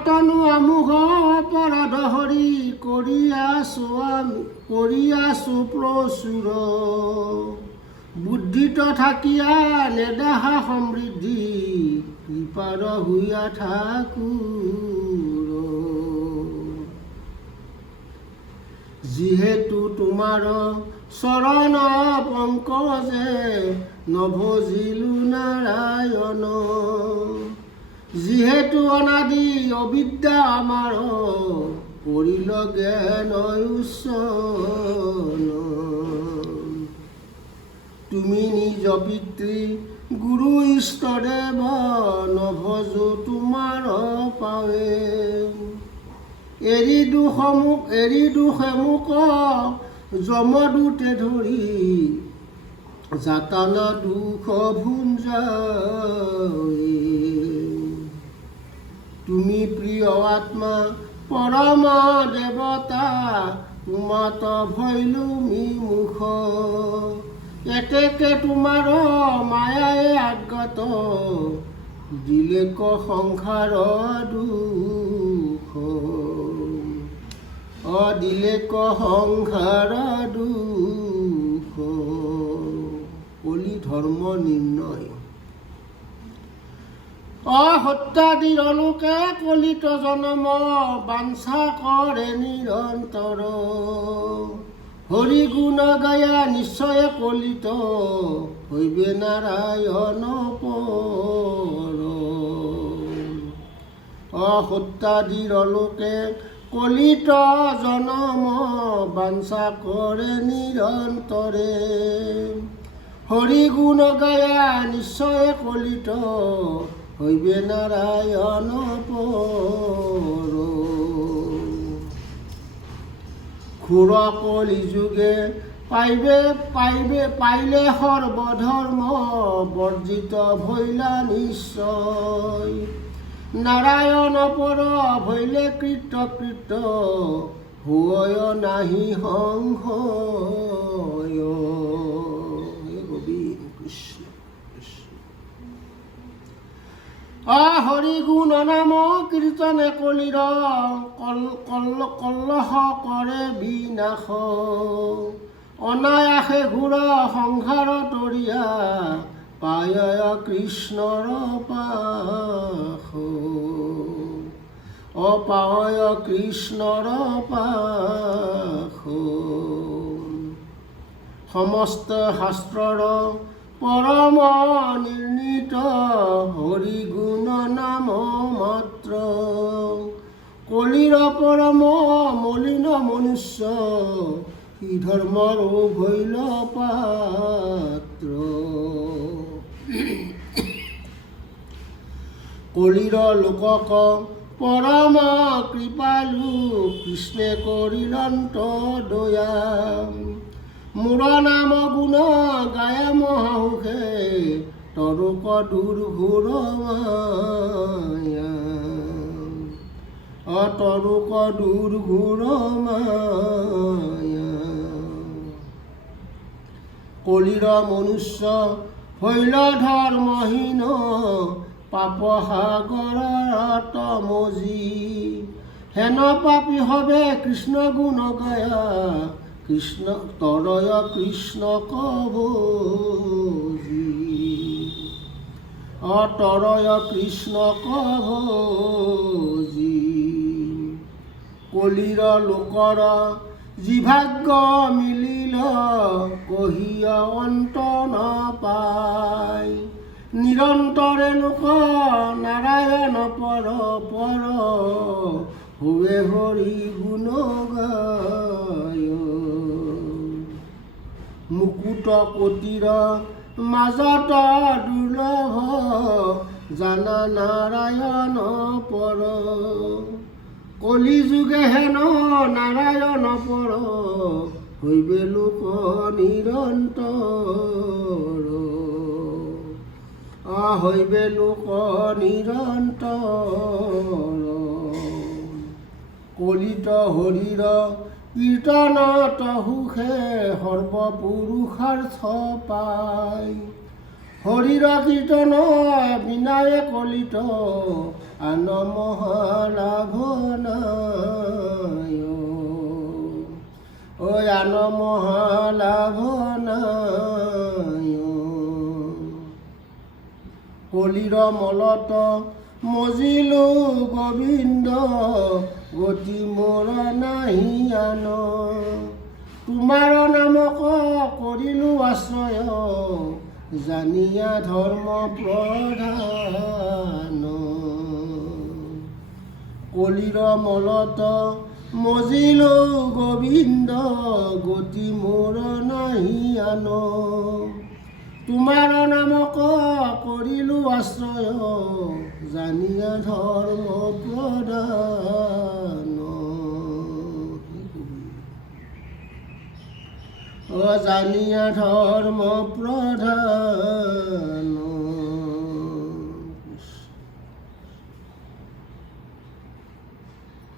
অতনু আমুঘ অপৰাধ হৰি কৰি আছো প্ৰচুৰ বুদ্ধিত থাকিয়া নেদেহা সমৃদ্ধি কৃপাৰ হুইয়া ঠাকুৰ যিহেতু তোমাৰ চৰণ পংকজে নভজিলো নাৰায়ণ যিহেতু অনাদি অবিদ্যা আমাৰ পৰিল জ্ঞান উচ্চন তুমি নিজ পিতৃ গুৰু ইষ্টদেৱ নভজো তোমাৰ পাৱে এৰি দুখেমুক যমদূতে ধৰি যাতনা দুখ ভুঞ্জাৱে তুমি প্ৰিয় আত্মা পৰম দেৱতা তোমাত ভৈলো মুখ এতেকে তোমাৰ মায়াই আগত দিলে ক সংসাৰ দুখ দিলে ক সংসাৰ দুখ কলি ধৰ্ম নিৰ্ণয় অহত্যাদিৰ লোকে কলিত জনম বাঞ্ছা কৰে নিৰন্তৰ হৰি গুণ গায়া নিশ্চয় কলিত হৈবে নাৰায়ণ পৰ অহত্যাদিৰ লোকে কলিত জনম বাঞ্ছা কৰে নিৰন্তৰে হৰি গুণ গায়া নিশ্চয় কলিত হৈবে নাৰায়ণ পৰ খুৰ কলি যুগে পাইলে সৰ্বধৰ্ম বৰ্জিত ভৈলা নিশ্চয় নাৰায়ণ পৰ ভৈলে কৃত হয় নাহি সংশয় গোবিন্দ কৃষ্ণ হৰি গুণ নাম কীৰ্তনে কলিৰ কলহ কৰে বিনাশ অনায়াসে ঘূৰ সংসাৰ তৰিয়া পায় কৃষ্ণৰ পাশ অপায় কৃষ্ণৰ পাশ সমস্ত শাস্ত্ৰৰ পৰম নিৰ্ণীত হৰি গুণ নাম মাত্ৰ কলিৰ পৰম মলিন মনুষ্য সি ধৰ্মৰ ভৈল পাত্ৰ কলিৰ লোকক পৰম কৃপালু কৃষ্ণে কৰিলন্ত দয়া মোৰ নাম গুণ গায় মহাসুখে তৰুক দুৰ্ঘোৰ মায়া তৰুক দুৰ্ঘোৰ মায়া কলিৰ মনুষ্য হৈল ধৰ্মহীন পাপ সাগৰত মজি হেন পাপী হবে কৃষ্ণ গুণ গায়া কৃষ্ণ তৰয় কৃষ্ণ কভজি তৰয় কৃষ্ণ কভজি কলিৰ লোকৰ জিভাগ্য মিলিল কহিয়া অন্ত নাপায় নিৰন্তৰে লোক নাৰায়ণ পৰ হুৱে হৰি গুণ গায় মুকুট কোটিৰ মাজত দুৰ্লভ জানা নাৰায়ণ পৰ কলি যুগে হেন নাৰায়ণ পৰ হৈবে লোক নিৰন্তৰ হৈবে লোক নিৰন্তৰ কলিত হৰিৰ কীৰ্তনত সুখে সৰ্বপুৰুষাৰ্থ পায় হৰিৰ কীৰ্তন বিনায়ে কলিত আন মহালাভ নাই ঐ আন মহালাভ নাই কলিৰ মলত মজিলো গোবিন্দ গতি মোৰ নাহি আন তোমাৰ নামক কৰিলো আশ্ৰয় জানিয়া ধৰ্ম প্ৰধান কলিৰ মলত মজিলো গোবিন্দ গতি মোৰ নাহি আন তোমাৰ নামক কৰিলো আশ্ৰয় জানিয়া ধৰ্ম প্ৰধান জানিয়া ধৰ্ম প্ৰধান